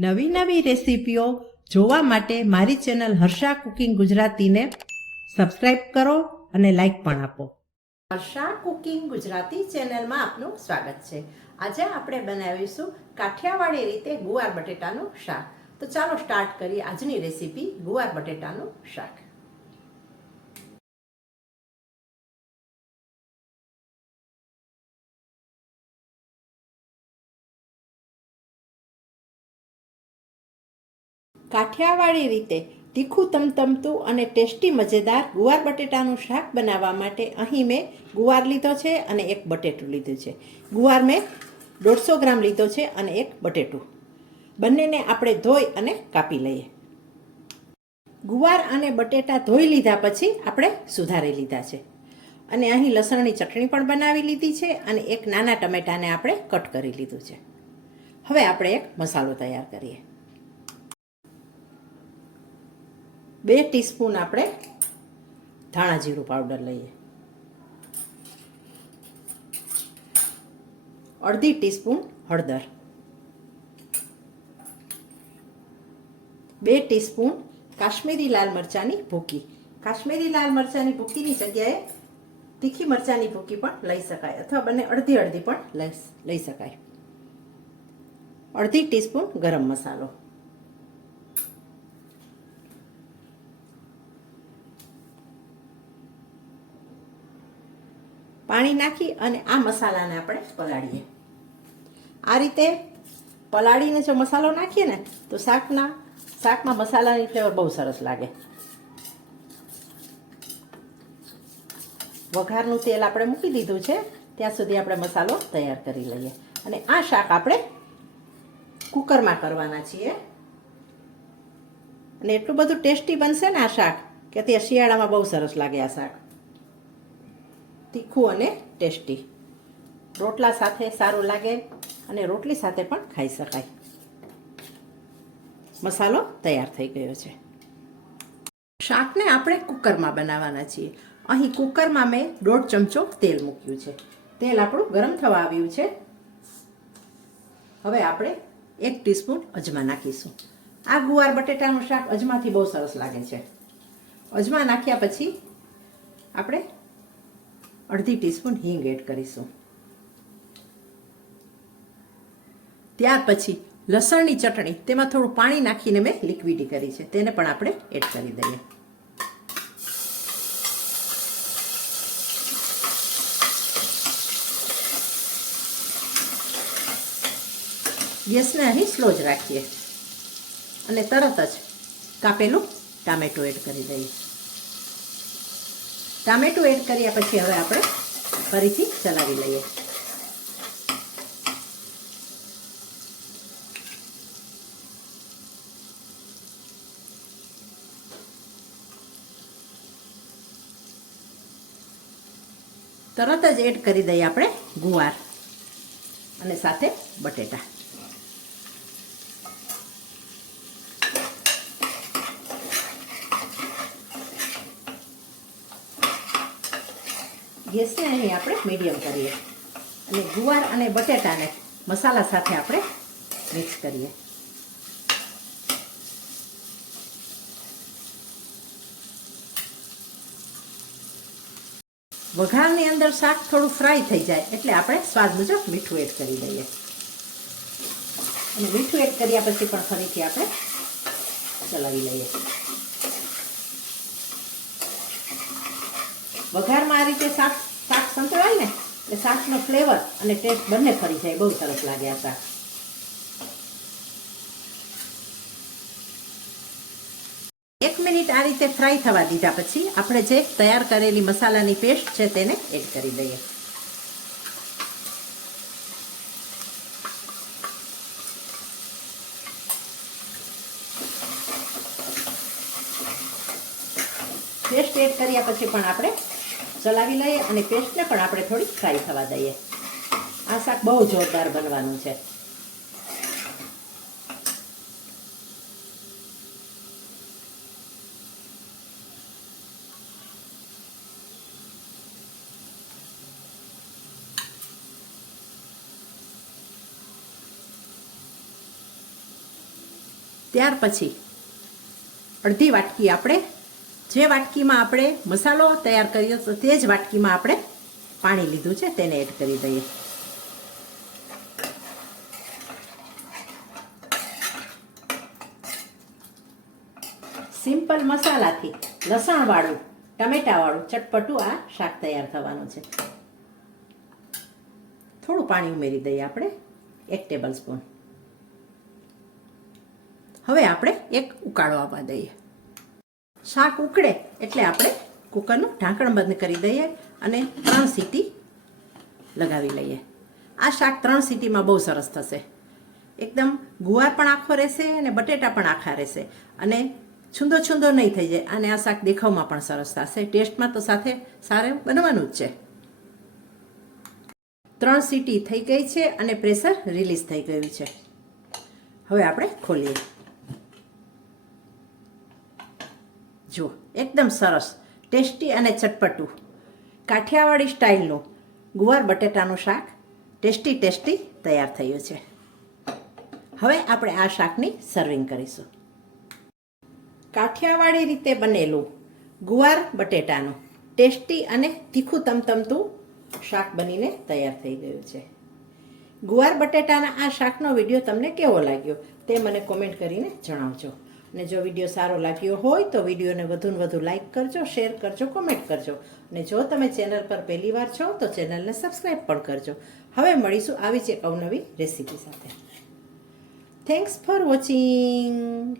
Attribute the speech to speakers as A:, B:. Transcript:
A: નવી નવી રેસીપીઓ જોવા માટે મારી ચેનલ હર્ષા કુકિંગ ગુજરાતીને સબસ્ક્રાઇબ કરો અને લાઈક પણ આપો. હર્ષા કુકિંગ ગુજરાતી ચેનલમાં આપનું સ્વાગત છે. આજે આપણે બનાવીશું કાઠિયાવાડી રીતે ગુવાર બટેટાનું શાક. તો ચાલો સ્ટાર્ટ કરીએ આજની રેસીપી ગુવાર બટેટાનું શાક. કાઠિયાવાડી રીતે તીખું તમતમતું અને ટેસ્ટી મજેદાર ગુવાર બટેટાનું શાક બનાવવા માટે અહીં મેં ગુવાર લીધો છે અને એક બટેટું લીધું છે. ગુવાર મેં દોઢસો ગ્રામ લીધો છે અને એક બટેટું. બંનેને આપણે ધોઈ અને કાપી લઈએ. ગુવાર અને બટેટા ધોઈ લીધા પછી આપણે સુધારી લીધા છે. અને અહીં લસણની ચટણી પણ બનાવી લીધી છે અને એક નાના ટમેટાને આપણે કટ કરી લીધું છે. હવે આપણે એક મસાલો તૈયાર કરીએ. બે ટીસ્પૂન આપણે ધાણા જીરું પાવડર લઈએ. અડધી ટીસ્પૂન હળદર. બે ટીસ્પૂન કાશ્મીરી લાલ મરચાંની ભૂકી. કાશ્મીરી લાલ મરચાંની ભૂકીની જગ્યાએ તીખી મરચાંની ભૂકી પણ લઈ શકાય અથવા બંને અડધી અડધી પણ લઈ લઈ શકાય. અડધી ટીસ્પૂન ગરમ મસાલો. પાણી નાખી અને આ મસાલાને આપણે પલાળીએ. આ રીતે પલાળીને જો મસાલો નાખીએ ને, તો શાકના, શાકમાં મસાલાની ફ્લેવર બહુ સરસ લાગે. વઘારનું તેલ આપણે મૂકી દીધું છે, ત્યાં સુધી આપણે મસાલો તૈયાર કરી લઈએ. અને આ શાક આપણે કુકરમાં કરવાના છીએ. અને એટલું બધું ટેસ્ટી બનશે ને આ શાક, કે તે શિયાળામાં બહુ સરસ લાગે આ શાક. તીખું અને ટેસ્ટી. રોટલા સાથે સારું લાગે અને રોટલી સાથે પણ ખાઈ શકાય. મસાલો તૈયાર થઈ ગયો છે. શાકને આપણે કુકરમાં બનાવવાના છીએ. અહીં કુકરમાં મેં દોઢ ચમચો તેલ મૂક્યું છે. તેલ આપણું ગરમ થવા આવ્યું છે. હવે આપણે એક ટીસ્પૂન અજમા નાખીશું. આ ગુવાર બટેટાનું શાક અજમાથી બહુ સરસ લાગે છે. અજમા નાખ્યા પછી આપણે અડધી ટીસ્પૂન હિંગ એડ કરીશું. ત્યાર પછી લસણની ચટણી, તેમાં થોડું પાણી નાખીને મેં લિક્વિડી કરી છે, તેને પણ આપણે એડ કરી દઈએ. ગેસને અહીં સ્લો જ રાખીએ. અને તરત જ કાપેલું ટામેટું એડ કરી દઈએ. ટામેટું એડ કર્યા પછી હવે આપણે ફરીથી ચલાવી લઈએ. તરત જ એડ કરી દઈએ આપણે ગુવાર અને સાથે બટેટા. ગેસને અહીં આપણે મીડિયમ કરીએ. અને ગુવાર અને બટેટાને મસાલા સાથે આપણે મિક્સ કરીએ. વઘારની અંદર શાક થોડું ફ્રાય થઈ જાય એટલે આપણે સ્વાદ મુજબ મીઠું એડ કરી દઈએ. અને મીઠું એડ કર્યા પછી પણ ફરીથી આપણે ચલાવી લઈએ. વઘારમાં આ રીતે શાક શાક સંતળાય ને, એટલે શાકનો ફ્લેવર અને ટેસ્ટ બંને ફરી જાય, બહુ સરસ લાગે આ એક મિનિટ આ રીતે ફ્રાય થવા દીધા પછી આપણે જે તૈયાર કરેલી મસાલાની પેસ્ટ છે તેને એડ કરી દઈએ. પેસ્ટ એડ કર્યા પછી પણ આપણે ચલાવી લઈએ અને પેસ્ટને પણ આપણે થોડી ફ્રાય થવા દઈએ. આ શાક બહુ જોરદાર બનવાનું છે. ત્યાર પછી અડધી વાટકી આપણે જે વાટકીમાં આપણે મસાલો તૈયાર કર્યો તો તે જ વાટકીમાં આપણે પાણી લીધું છે, તેને એડ કરી દઈએ. સિમ્પલ મસાલાથી લસણવાળું, ટમેટાવાળું, ચટપટું આ શાક તૈયાર થવાનું છે. થોડું પાણી ઉમેરી દઈએ આપણે, એક ટેબલ સ્પૂન. હવે આપણે એક ઉકાળો આપવા દઈએ. શાક ઉકળે એટલે આપણે કુકરનું ઢાંકણ બંધ કરી દઈએ અને ત્રણ સીટી લગાવી લઈએ. આ શાક ત્રણ સીટીમાં બહુ સરસ થશે. એકદમ ગુવાર પણ આખો રહેશે અને બટેટા પણ આખા રહેશે. અને છુંદો છુંદો નહીં થઈ જાય. અને આ શાક દેખાવમાં પણ સરસ થશે. ટેસ્ટમાં તો સાથે સારું બનવાનું જ છે. ત્રણ સીટી થઈ ગઈ છે અને પ્રેશર રિલીઝ થઈ ગયું છે. હવે આપણે ખોલીએ. જુઓ, એકદમ સરસ, ટેસ્ટી અને ચટપટું. કાઠિયાવાડી સ્ટાઇલનું ગુવાર બટેટાનું શાક ટેસ્ટી ટેસ્ટી તૈયાર થયું છે. હવે આપણે આ શાકની સર્વિંગ કરીશું. કાઠિયાવાડી રીતે બનેલું ગુવાર બટેટાનું ટેસ્ટી અને તીખું તમતમતું શાક બનીને તૈયાર થઈ ગયું છે. ગુવાર બટેટાના આ શાકનો વીડિયો તમને કેવો લાગ્યો તે મને કોમેન્ટ કરીને જણાવજો. અને જો વીડિયો સારો લાગ્યો હોય તો વિડીયોને વધુ ને વધુ લાઇક કરજો શેર કરજો કોમેન્ટ કરજો. અને જો તમે ચેનલ પર પહેલી વાર છો તો ચેનલને સબસ્ક્રાઈબ પણ કરજો. હવે મળીશું આવી જ એક અવનવી રેસીપી સાથે. Thanks for watching